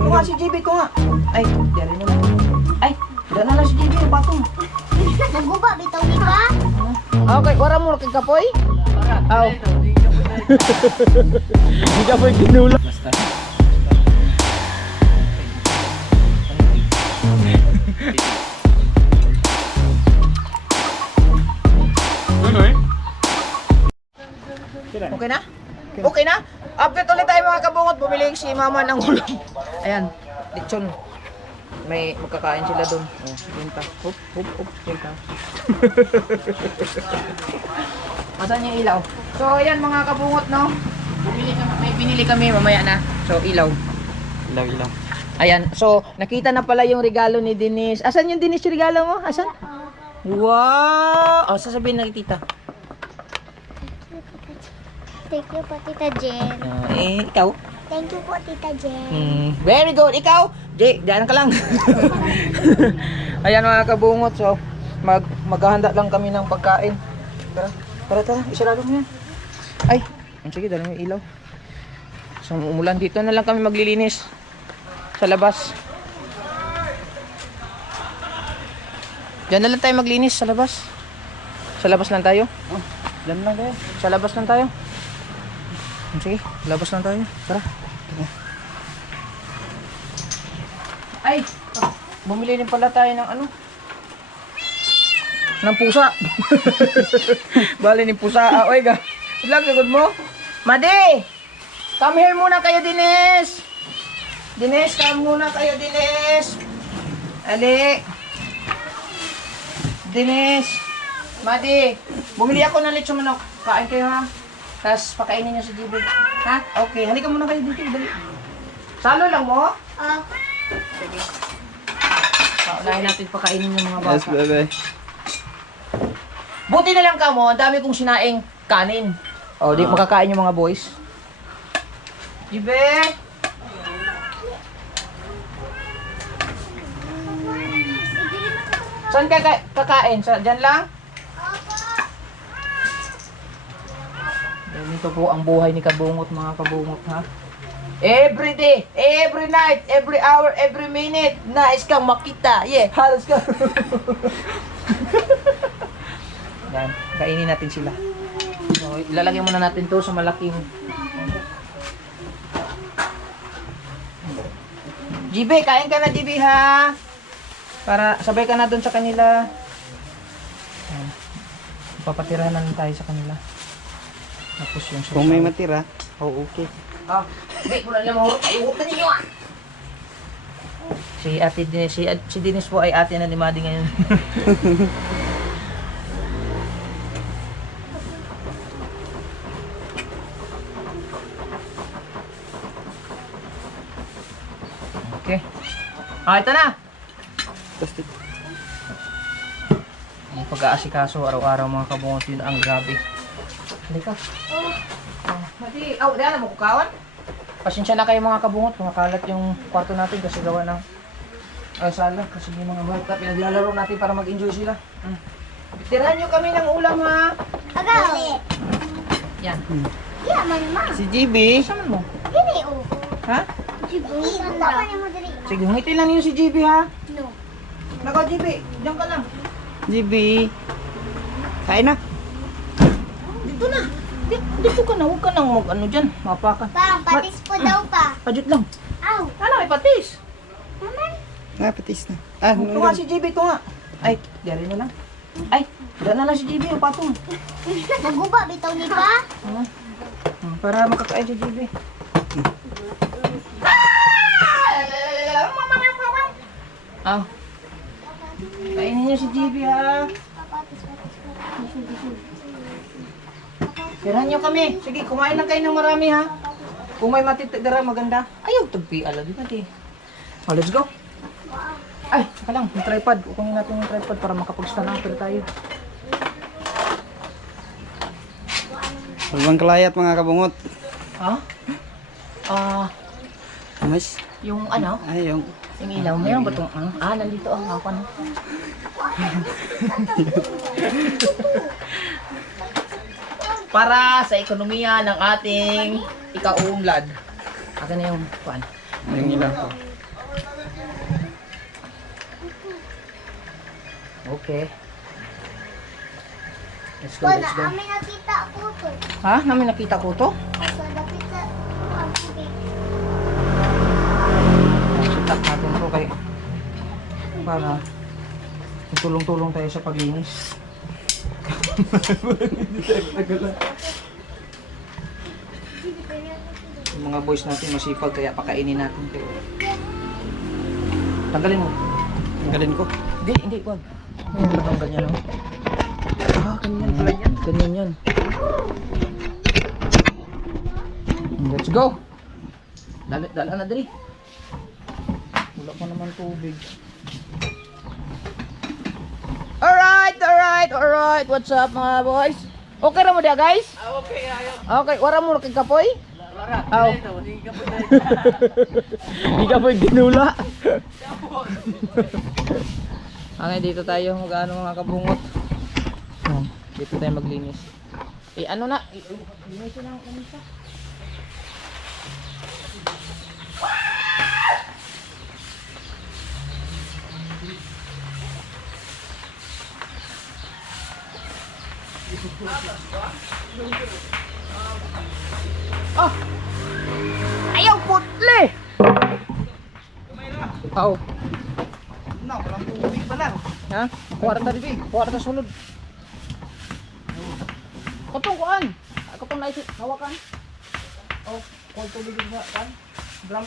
Ito nga si JB ko nga. Ay, dali mo na. Ay, dala na si JB yung batong. Naguba, bitaw ni ba? Okay, wala mo kay kapoy? Aw. Hindi kapoy kinula. Basta. Okay na? Okay na? Update ulit tayo mga kabungot. Bumili si mama ng ulam. Ayan, lechon. May magkakain sila doon. Oh, yun pa. Hop, hop, hop. Yun pa. Masan yung ilaw? So, ayan mga kabungot, no? May binili kami mamaya na. So, ilaw. Ilaw. Ayan. So, nakita na pala yung regalo ni Denise. Asan yung Denise yung regalo mo? Asan? Wow! Oh, sasabihin na tita. Thank you po, Tita Jen. Ikaw? Thank you po, Tita Jen. Very good. Ikaw? Jay, diyan ka lang. Ayan mga kabungot. So, maghahanda lang kami ng pagkain. Tara. Isarado mo yan. Ay, sige, dala mo yung ilaw. So, umulan dito na lang kami maglilinis. Sa labas. Diyan na lang tayo maglinis sa labas. Sa labas lang tayo. Oh, dyan lang kayo. Sa labas lang tayo. Sige, labas lang tayo. Tara. Ay! Bumili din pala tayo ng ano? Ng pusa. Bali ni pusa. Oy, ga. Ilang sagod mo? Madi! Come here muna kayo, Denise! Denise, come muna kayo, Denise! Ali! Denise! Madi! Bumili ako ng lechon manok. Kain kayo, ha? Tapos pakainin niyo si JB. Ha? Okay, halika muna kayo dito. Dali. Salo lang mo? Sige. Paunahin natin pakainin yung mga bata. Yes, bebe. Buti na lang ka mo, ang dami kong sinaing kanin. O, di makakain yung mga boys. JB! Saan ka kakain? Diyan lang? Ganito po ang buhay ni Kabungot, mga kabungot, ha? Every day, every night, every hour, every minute, nais kang makita. Yeah, halos ka. Yan, kainin natin sila. So, ilalagay muna natin to sa malaking... GB, kain ka na, GB, ha? Para sabay ka na dun sa kanila. Yan. Papatirahan na lang tayo sa kanila. Tapos yung Kung may matira, okay. Ah, hindi ko na lang mahurot. Ayun ka ninyo, ah! Si Ate Denise, si Denise po ay ate na ni Madi ngayon. Okay. Ah, ito na! Basta. Ang pag-aasikaso araw-araw mga kabungot yun ang grabe. Halika. Mati, diyan na mo kukawan? Pasensya na kayo mga kabungot, kumakalat yung kwarto natin kasi gawa ng sala. Kasi yung mga bata, pinaglalaro natin para mag-enjoy sila. Tirahan nyo kami ng ulam, ha? Agaw! Yan. Yeah, man, ma. Si GB. Saan mo? Dili, oh. Ha? Punta pa ni mo dili. Sige, hungitin lang yun si GB, ha? No. Nako, GB, diyan ka lang. GB. Kain na. Dito na. Dito ka na, huwag ka nang mag-ano dyan. Mapakan. Parang patis po daw pa. Pajut lang. Aw. Ano, may patis. Naman. Patis na. Ah, Ito nga si JB, ito nga. Ay, dali na lang. Ay, dali na lang si JB, yung patong. Naguba, bitaw ni ba? Para makakain si JB. Ah! Kainin niyo si JB, ha? Tirahan niyo kami. Sige, kumain lang kayo ng marami, ha? Kung may matitira, maganda. Ayaw, tagpi, alam, di ba, di? Oh, let's go. Ay, saka lang, yung tripod. Kukunin natin yung tripod para makapag-stand tayo. Walang kalayat mga kabungot. Ha? Mas. Yung ano? Ay, yung ilaw. Meron ba itong ano? Nandito ang ako na. Para sa ekonomiya ng ating ikaumlad. Aka na yung pan. ilaw. Okay. Let's go, Wala, let's go. amin nakita ko to. Ha? Namin nakita ko to? Kaso, dapit sa ang tubig. Sitak natin to kay para tulong-tulong tayo sa paglinis. Yung mga boys natin masipag kaya pakainin natin kayo. Tanggalin mo. Tanggalin ko. Hindi, wag. Ayan, batang ganyan, no? Ah, ganyan pala yan. Ganyan yan. Let's go! Dala na dali. Wala pa naman tubig. Alright! What's up, mga boys? Okay ra mo dia, guys? Okay, ayo. Okay, wara mo kay kapoy? Wara. Hindi kapoy ginula. Okay, dito tayo mag-ano mga kabungot. Dito tayo maglinis. Ano na? Linisin lang kami siya. Ah! Ayaw putli! Aw. No, walang tubig pa lang. Ha? Kuwarta sulod. Katong kuan. Katong naisip hawakan. Oh, kung tubig ba kan? Drum.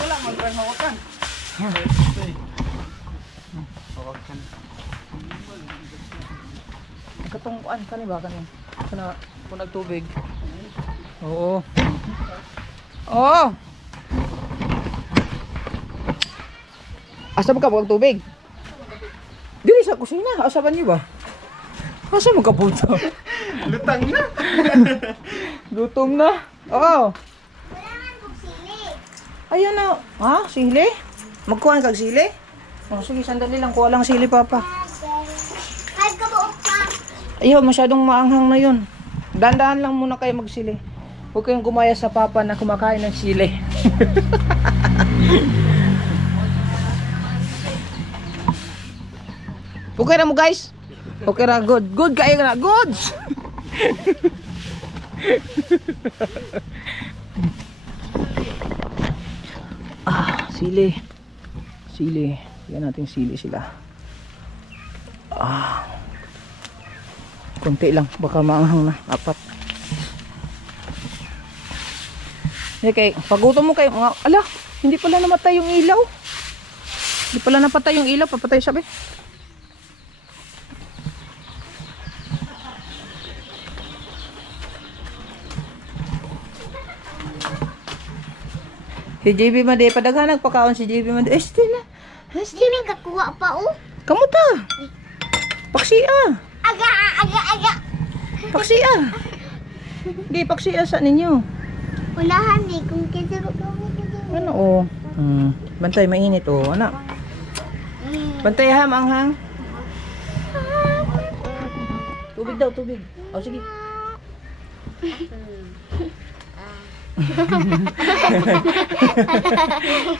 Wala, mag-try hawakan. Hawakan. Katong kuan kani ba kani? Kana kung nagtubig. Oo. Oh. Asa mo ka pag tubig? Dili sa kusina, asa ba niyo ba? Asa mo ka punta? Lutang na. Gutom na. Oo. Kailangan kong sili. Ayun na. Ha? Sili? Magkuhan kag sili? Oh, sige, sandali lang. Kuha lang sili, Papa. Kahit kabuok pa. Ayaw, masyadong maanghang na yun. Dandahan lang muna kayo magsili. Huwag kayong gumaya sa Papa na kumakain ng sili. Okay na mo, guys? Okay na, good. Good kayo na. Goods! Sili. Sili. Yan natin sili sila. Konti lang. Baka maanghang na. 4. Okay. Pagutom mo kayo. Ala, hindi pala namatay yung ilaw. Hindi pala napatay yung ilaw. Papatay sabi. Si JB Made, padaghan nagpakaon si JB Made. Stila. Hindi kakuha pa oh. Kamuta? Paksia. Aga. Paksia. Di paksia sa ninyo. Unahan di kung kisiro kami. Ano oh? Bantay mainit oh, anak. Bantay ha, manghang. Tubig daw, tubig. Oh, sige.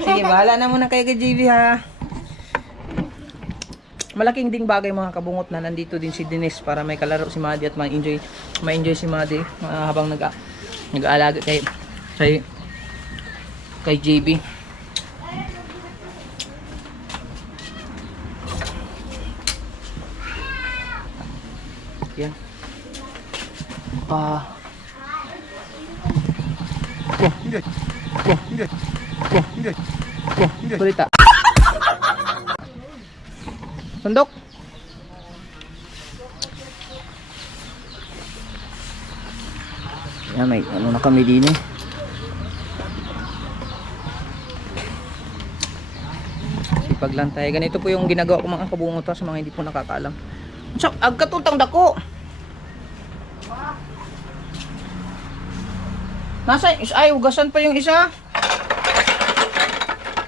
Sige, bahala na muna kayo kay JB ha. Malaking ding bagay mga kabungot na nandito din si Denise para may kalaro si Madi at ma-enjoy si Madi habang nag-aalaga kay JB. Yan. Balita. Sundok. Yan, may ano na kami din eh. Sipag lang tayo. Ganito po yung ginagawa ko mga kabungot sa mga hindi po nakakaalam. So, agkatutang dako. Nasa ay hugasan pa yung isa.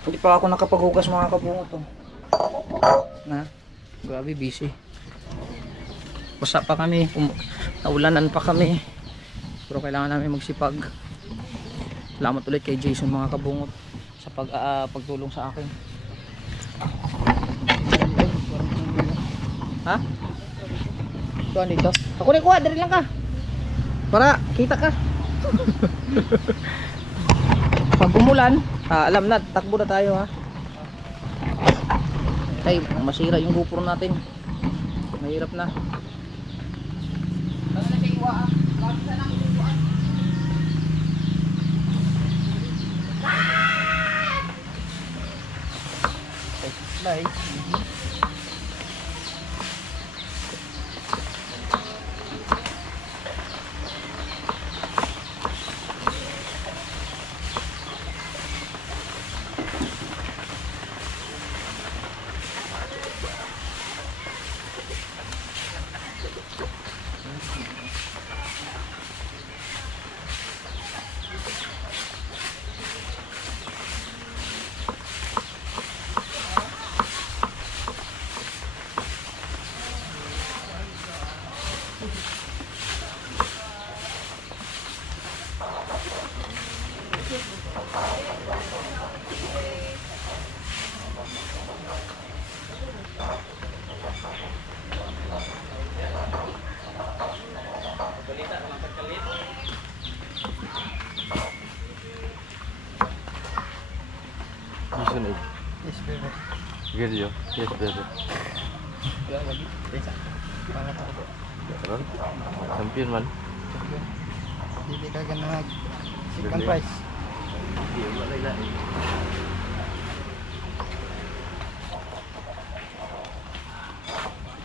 Hindi pa ako nakapaghugas mga kabungot to. Na, grabe busy. Basa pa kami, naulanan pa kami. Pero kailangan namin magsipag. Salamat ulit kay Jason mga kabungot sa pagtulong sa akin. Ha? Kuha dito. Ako na kuha, dari lang ka. Para kita ka. Pag umulan, alam na, takbo na tayo ha. Ay, masira yung GoPro natin. Mahirap na. Bye. Susunod. Yes, baby. Ganyan. Yes, bebe. Wala lagi. Pesa. Pangat ako. Karon? Champion man. Hindi ka ganag. Second Bebe. prize. Iya, wala na.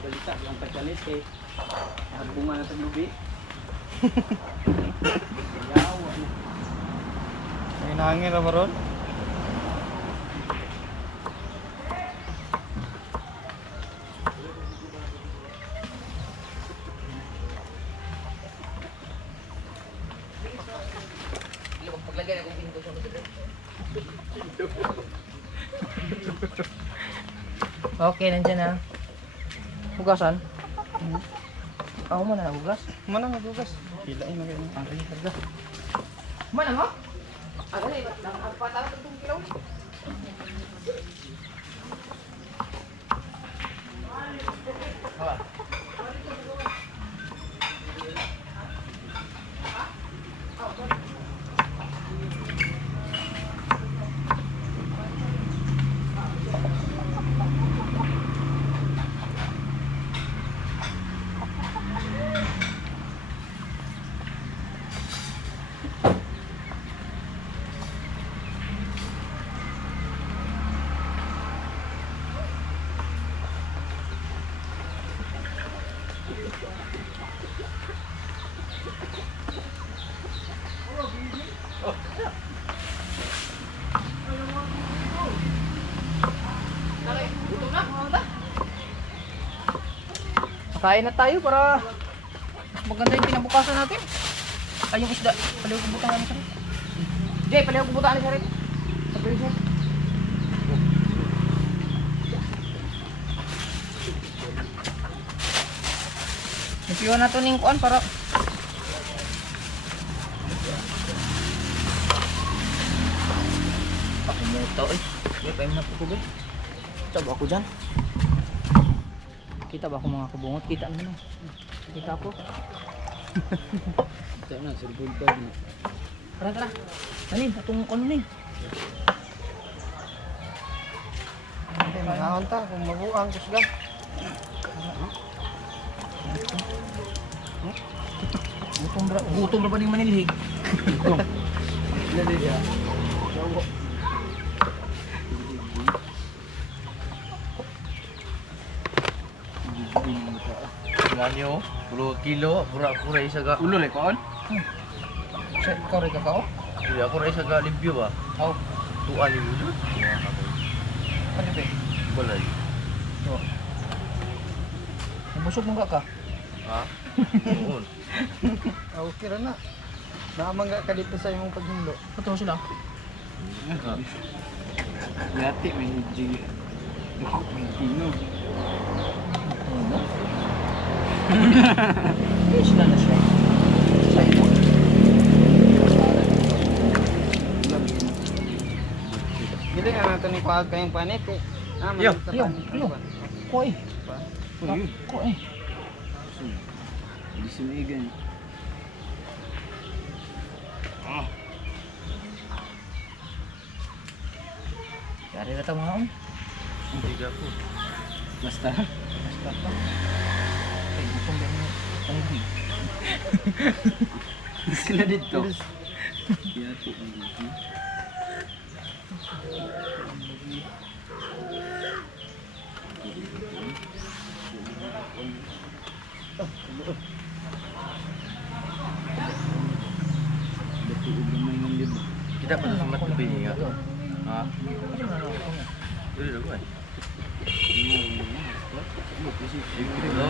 Balita ang pagkalis kay bunga na sa lubi. May nangin na maron. Okay, nandiyan na. Hugasan? Ako mo na nahugas. Mana magugas? Hilain na kayo. Ang riharga. Mana mo? Ano na iba? Nakapatawag itong kilaw. Kain na tayo para mas maganda yung kinabukasan natin. Ay, yung isda. Paliw ko butangan ni Sarit. Jay, paliw ko butangan ni Sarit. Sa freezer. Napiwan na ito ng kuan para ako mo ito eh. Jay, paim na po ko ba? Taba ako dyan. Kita ba ako mga kabungot? Kita naman. Kita po. Ito na, silbol bag na. Tara, tara. Alin, atong ano na eh. Okay, manahon ta kung mabuang kusga. Gutom na ba ng manilhig? Dali siya. Nanyo, 10 kilo, pura-pura isa ga. Ulo le kon? Sa ikaw rin kakao? Hindi ako rin isa ga limpyo ba? Oo. Tuan yung ulo. Ano ba? Balay. Ito. Nabusog mong ka? Ha? Noon. Okay ra na. Naamang ka dito sa imong paghindo. Ito sila. Yati may jig. May tino. Yes na siya. Sa ito. ni pag kayong panit eh. Ah, Yo, sa yo, panit. yo. Koy. Uy, Koy. hindi sumigan. Yari na ito mga on. Hindi ka po. Basta. Basta pa. Ay, gusto mo yung tanggi. Sila dito. Kaya po ang dito. Kita pa sa matubi nga. Ha? Kasi na lang ako. Dili na ko eh. Sige no.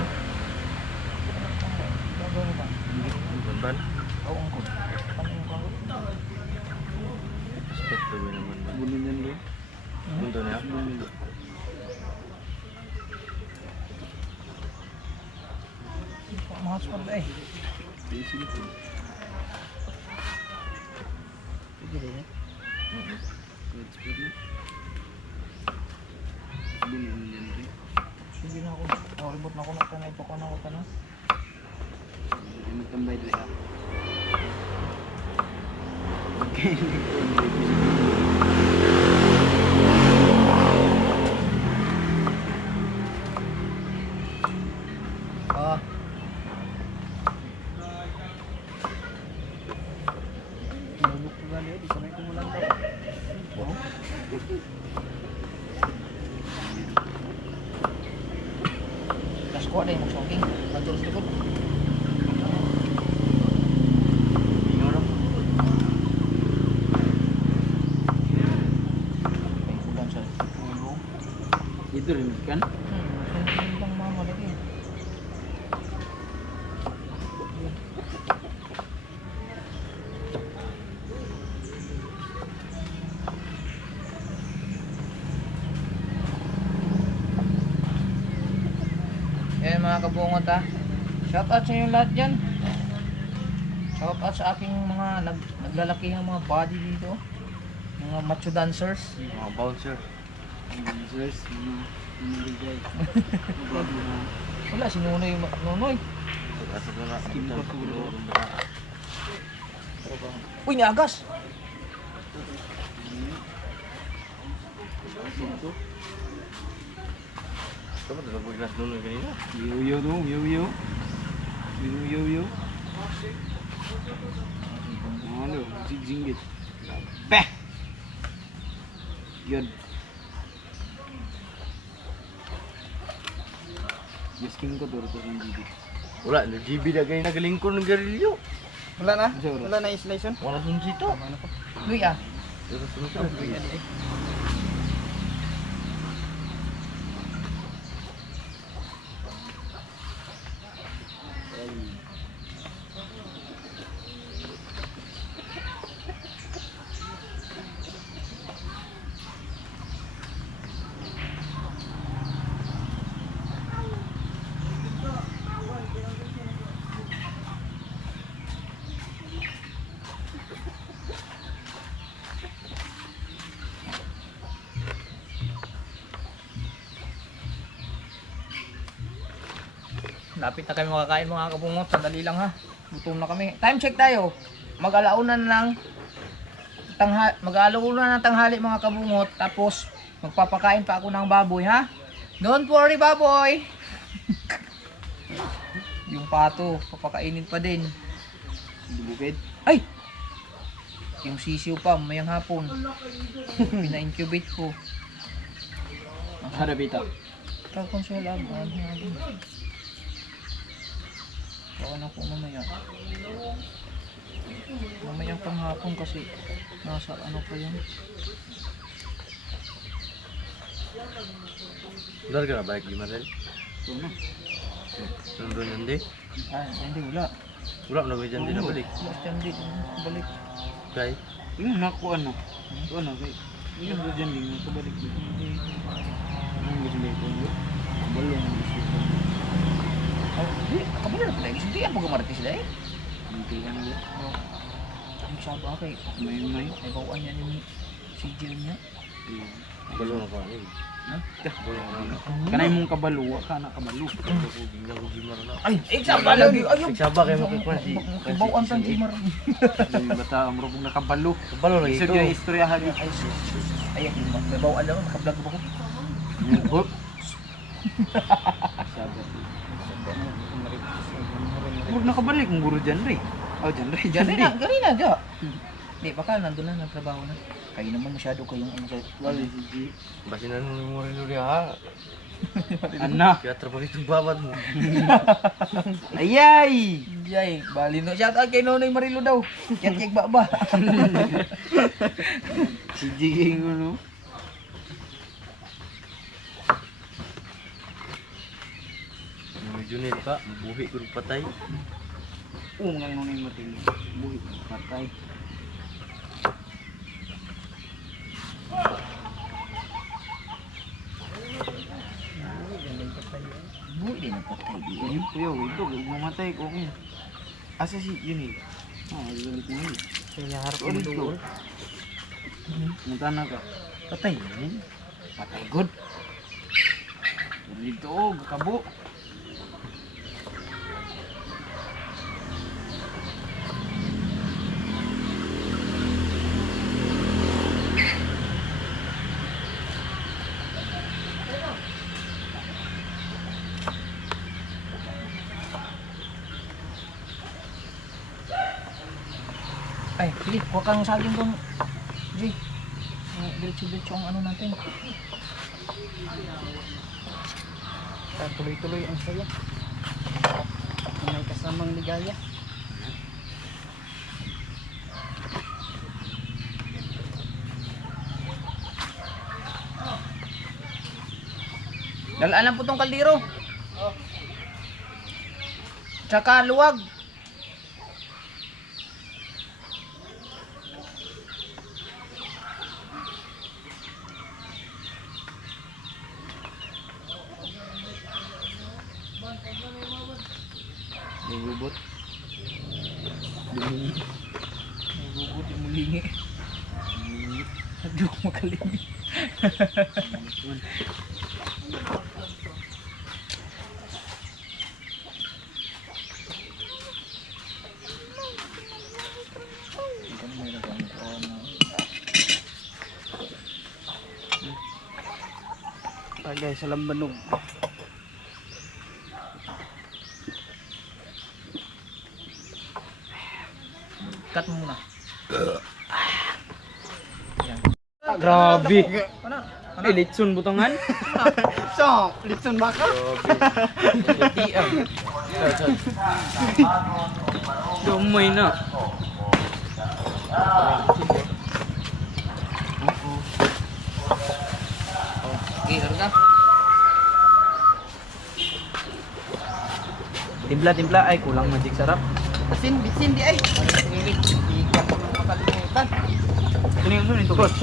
Gagawin mo ba? Ban. Oo, ang ko. Paano yung kago? Spot to naman ba. Bulo niyan do. Punto niya. Mga spot ba eh. Sige po. Sige din eh. Let's put na. Bulo niyan do. Sige na ako. Nakalibot na ako na tanay pa ko na ako tanay. Magtambay dito ha. Okay. Ah. Nulok ko gali di sanay kumulan daw. Oh. Tas ko ada yang mag-shopping. Pagod sa likod. Ingon ra. Ay, kulan sa pulo. Itu rin kan? Saan bang mama lagi? Yan mga kabungot ha. Shout out sa inyo lahat dyan. Shout out sa aking mga naglalakihang mga body dito. Mga macho dancers. Mga bouncer. Users, mga bigay. Wala, si Nunoy. Nunoy. Asa ko na. Skim ko tulo. Uy, niagas! Kamu tuh aku ikhlas dulu kanina. Yo tuh, yo. Yo. Ano, jinggit. Beh! Yun. Yung skin ko to, ito yung GB. Wala, nag-GB na kayo nagalingkod ng garilyo. Wala na? Wala na installation? Wala dun dito. Uy, ah. Terus terus. Lapit na kami makakain mga kabungot. Sandali lang ha. Gutom na kami. Time check tayo. Mag-alauna na ng tanghali mga kabungot. Tapos magpapakain pa ako ng baboy ha. Don't worry baboy. Yung pato, papakainin pa din. Bukid. Ay! Yung sisiw pa, mayang hapon. Pina-incubate ko. Harapita. Tapos siya lang. Bawan ako mamaya. Mamayang panghapon kasi nasa ano pa yan. Udah ka na balik di Marel? Ito na. Nandun yan di? Ah, hindi wala. Wala na ba dyan di na balik? Wala siya hindi. Balik. Okay. Yung nakuha na. Ito na. Yung doon dyan din. Nakabalik dito. Ang gusto ba ito? Balong ang gusto ito. Oh, hindi. Kabila na pala. Hindi yan pag-umarati sila eh. Hindi ka na yan. Ang sabi kay May. ay bawaan niya yung sigil niya. Balo na ko ni. Kanay mong kabalo, wa ka na kabalo. Ay, eksaba lagi. Ayun. Eksaba kay mo si. Bawaan tang Jimar. Yung bata ang marunong nakabalo. Balo lagi Iso ito. din istoryahan niya. Ay, may bawaan lang naka-vlog ba ko? Huwag nakabalik ang guro dyan rin. Oh, dyan rin, dyan rin. Ganina, ga. Di, baka nandun na, nagtrabaho na. Kayo naman masyado kayong ano sa... Basin na nung Marilo ha. Anak. Kaya trabaho itong babad mo. Ayay! Yay, bali no. Shout out kay Nonoy Marilo daw. Kiyat-kiyat ba? Si Jiging ano. Medyo nil pa, buhi ko rin patay. Oo, mga nunay matino. Buhi, patay. Buhay din ang patay di. Ayun po yun, ito, mamatay ko okay. Asa si Yunil? Ah, galit mo yun. Kaya harap Ulit ko. Mutana ka. Patay yun. Patay good. Dito, oh, kabo. Ay, sige, huwag kang saging doon. Jay, diretso-diretso ang ano natin. Tuloy-tuloy ang saya. May kasamang ligaya. Dalaan po tong kaldero. Tsaka luwag. Nagubot. Nagugot yung mulingi. Hindi ko makalingi. Tagay sa lambanog. Cut mo muna. Grabe. Ano? Eh, litson butongan. So, litson baka? Dumay na. Okay, harga. Timpla-timpla ay kulang magic sarap. Bisin di ay. Ikat mo makalimutan. Sunod ito. Boss,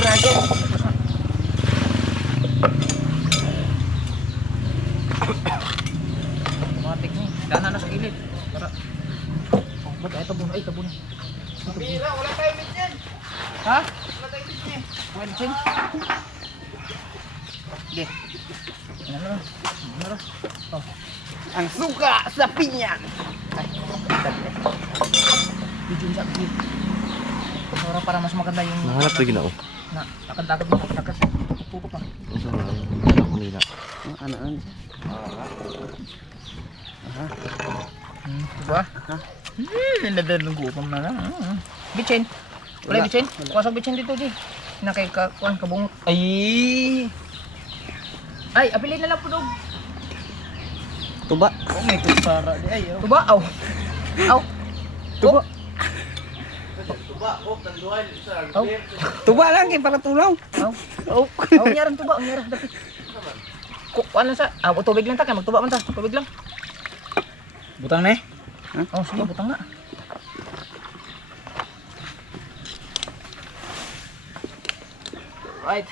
Mga teknik. Dana na sa gilid. Para. Oh, ba't ay tabon? Ay, tabon. Mira, wala tayo mityan. Ha? Wala tayo mityan. Wala mityan. Sige. Ano na? Ano na? Oh. ang suka sa pinyan. Ay, medyo sa gilid. Para mas maganda yung... Nahanap lagi na ako. Na, lakad-lakad mo. Lakad. Pupo pa. Ito na, anak ko nila. Ano? Diba? Ha? Nandun ng gupam na lang. Bitsin. Wala bitsin. Kuwasang bitsin dito, G. Nakay ka, kuwan, kabungot. Ay! Ay, apilin na lang po, dog. Tuba. Oh, may kutsara di ay. Tuba, aw. Aw. Tuba. Aw. Tuba lang kay para tulaw. Aw. Oh. Aw, nyaran tuba, nyaran dapit. Kuwan lang sa, tubig lang ta, kaya magtuba man ta. Tubig lang. Butang na eh. Oh, sige, butang nga. Right.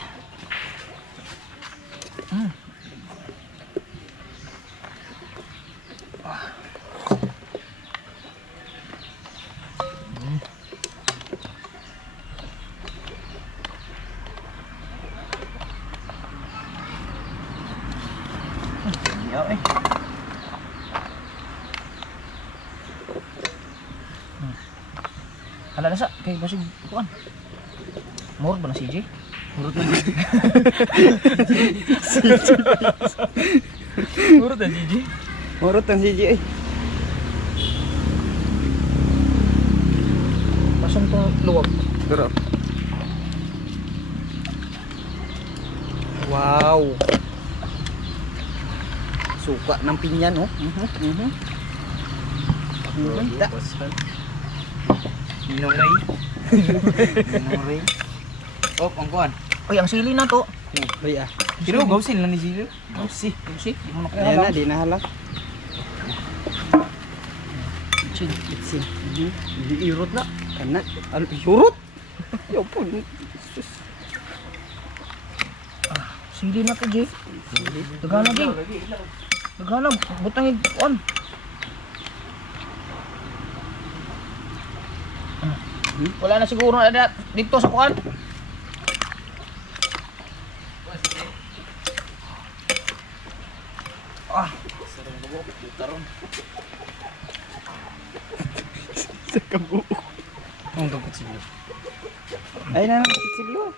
Ayaw eh. Hala na sa, kay basig kuan. Murot ba na CJ? Murot na CJ. Murot na CJ. Murot ang CJ eh. Pasan tong luwag. Pero. Wow. Suka ng pinyan oh. Da. Ninong Ray. Ninong Ray. Oh, ang kuan. Oy, ang sili na to. Bay ah. Pero gawsin lang ni Zilo. Gawsi. Gawsi, di mo na Ayan na, di nahala. Chin. Itsin. Di irot na. Kana. Ano irot? Yo po. Sili na to, Jay. Dagana, Jay. Dagana, butang on. Wala na siguro na dito sa kuan. Ah, Sa kabuo. Ang dugot Zilo. Ay na, itsilyo.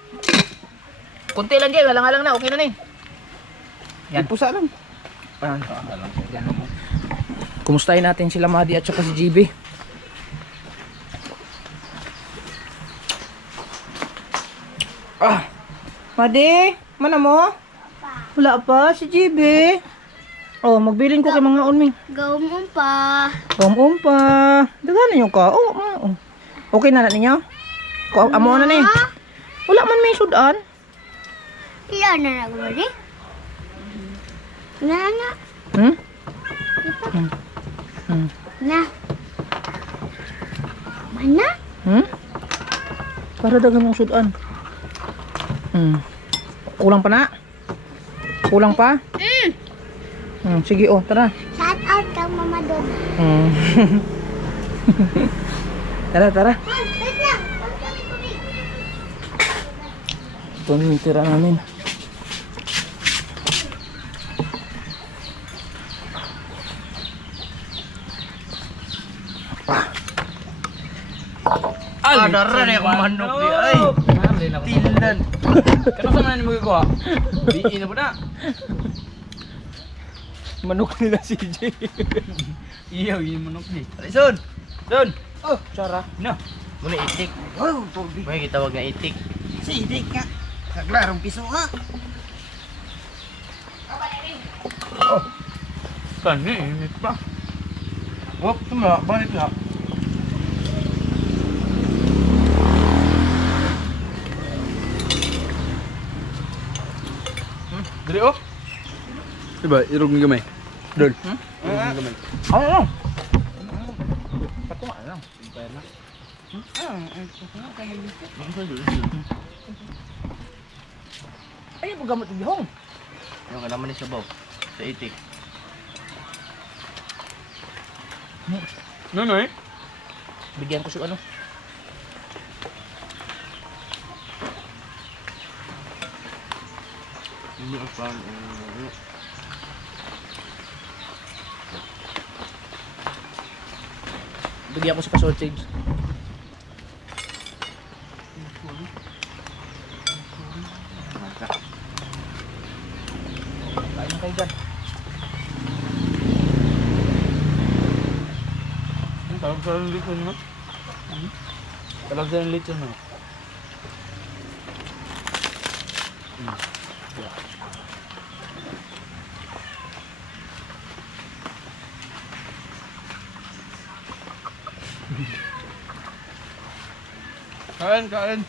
konti lang, Jay. Halang-halang na. Okay na ni. Yan. Ipusa lang. Kumustahin natin sila Madi at saka si GB. Madi, mana mo? Wala pa si GB. Oh, magbilin ko kay mga unming. Gawin pa. Umpa. Dagana yung ka. Oh, oh. Okay na ninyo? Ko amo na ni. Wala man may sudan. Iyan na nagwali. Na na. Hmm? Na. Mana? Hmm? Para dagan mong sudan. Kulang pa na? Kulang pa? Sige oh, tara. Shout out kang Mama Don. Tara, tara. Wait lang. Pagkali ko ni. Ito yung tira namin. Dara na yung manok di ay. Tindan. Kano sa man mo ko? Di na po na. Manok nila CJ. Iyaw yung manok di. Son. Son. Oh, tsara. No. Muna itik. Wow, pogi. May kitawag na itik. CJ ka. Kaglarong piso nga. Kani init pa. Wop, tuma, balik na. Dili oh. Diba, irog ng gamay. Dol. Ano lang? Patunga lang. Ay, magamot yung bihong. Yung kalaman ni Sabaw. Sa itik. Nonoy. Bigyan ko siya ano. Hindi ang pan. Bigyan ko siya pa sausage. Kain na kayo dyan. Tawag sa lechon mo. Tawag sa lechon mo. Kain, kain.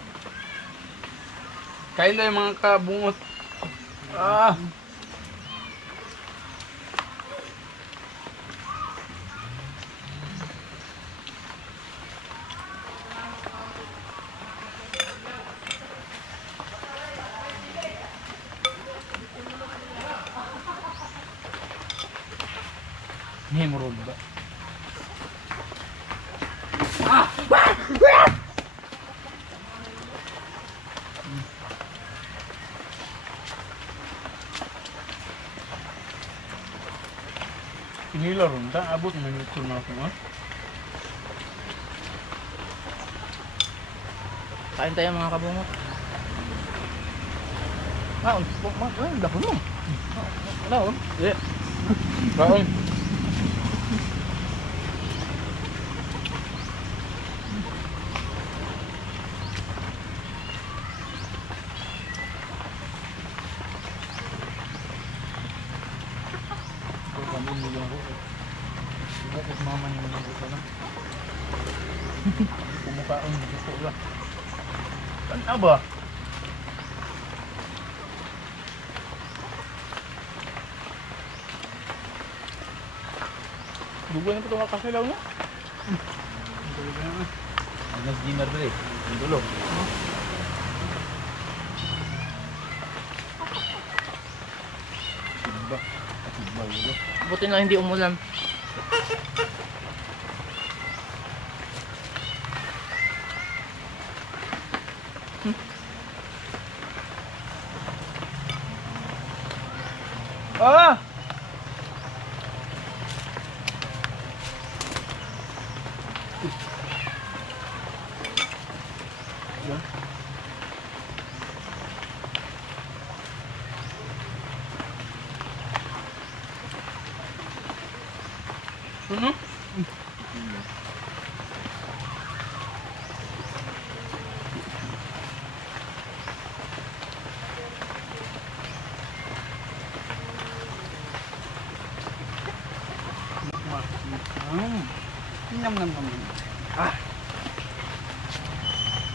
Kain na yung mga kabungot. Ah! Hemorrhoid ba? Tinila ron, ta abot na nito na ako ha. Kain tayo mga kabungot. Dahon mo. Dahon. Yeah. Kaon. Mama niyo na dito na. Pumukaon dito po ba? Ano ba? Dugo na po itong kasilaw niya. Anas dinner dali. Ang dulo. Ba? Ba ulo. Buti na hindi umulan. Ah! Ano? Nyam nyam nyam. Ah.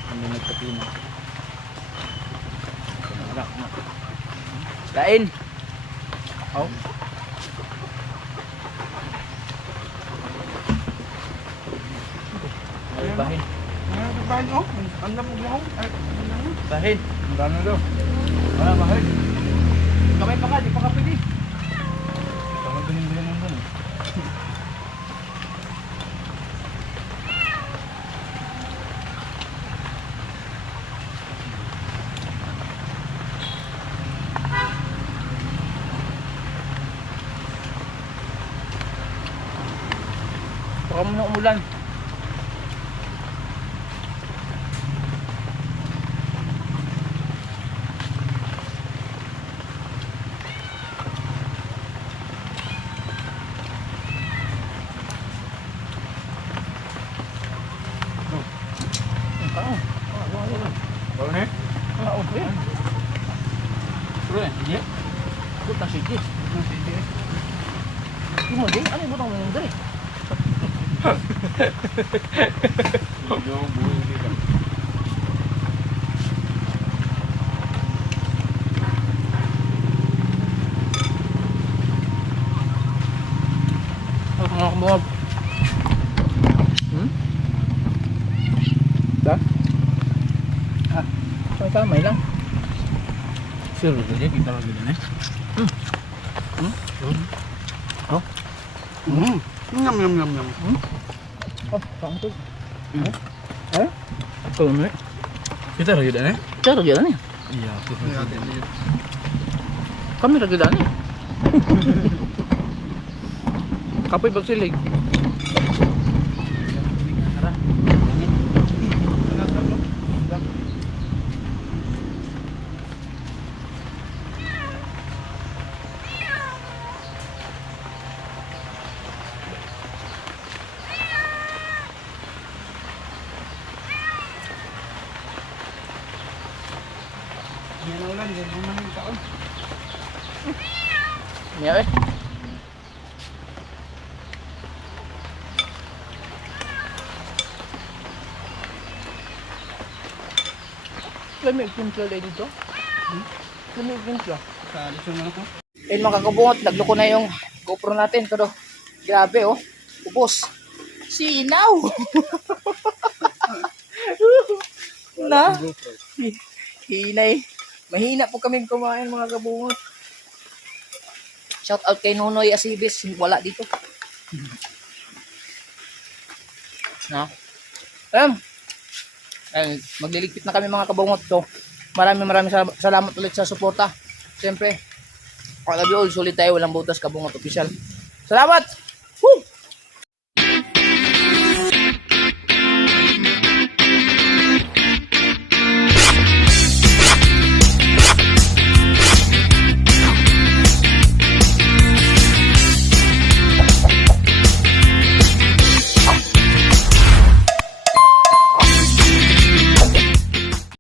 Ano nagkapina? Wala na. Lain. Oh. Bahin. Bahin oh. Ang dami mo. Ay, Bahin. ang dami daw. Wala bahin. Kamay pa ka, di pa ka pwede. Tama galing-galing mo doon. Baka muna umulan. Bawa ni? Suruh ni? Iya. Butang sige. Nanti dia. Imo din, ano butang mo diri? Jom buih dia kan. Mga kabungot. Da? Samay lang. Suruh saja kita lagi ni. Nyam nyam nyam nyam. Oh, kamu tuh. Eh? Kalau ni kita lagi dah ni. Cara jalan nih. Iya, kita lagi. Kami lagi jalan nih. Kapoy bagsilig. Dia nak ulang dia memang ni kawan. Ya eh. Lamig timpla lang dito. Lamig timpla. Sa dito na ako. Ayun mga kakabungot, nagloko na yung GoPro natin. Pero grabe oh, ubos. Sinaw! Na? Hinay. Mahina po kaming kumain mga kabungot. Shout out kay Nonoy Asibis. Wala dito. Na? Magliligpit na kami mga kabungot to. Maraming salamat ulit sa suporta. Siyempre, I love you all. Sulit tayo. Walang butas kabungot official. Salamat! Uy!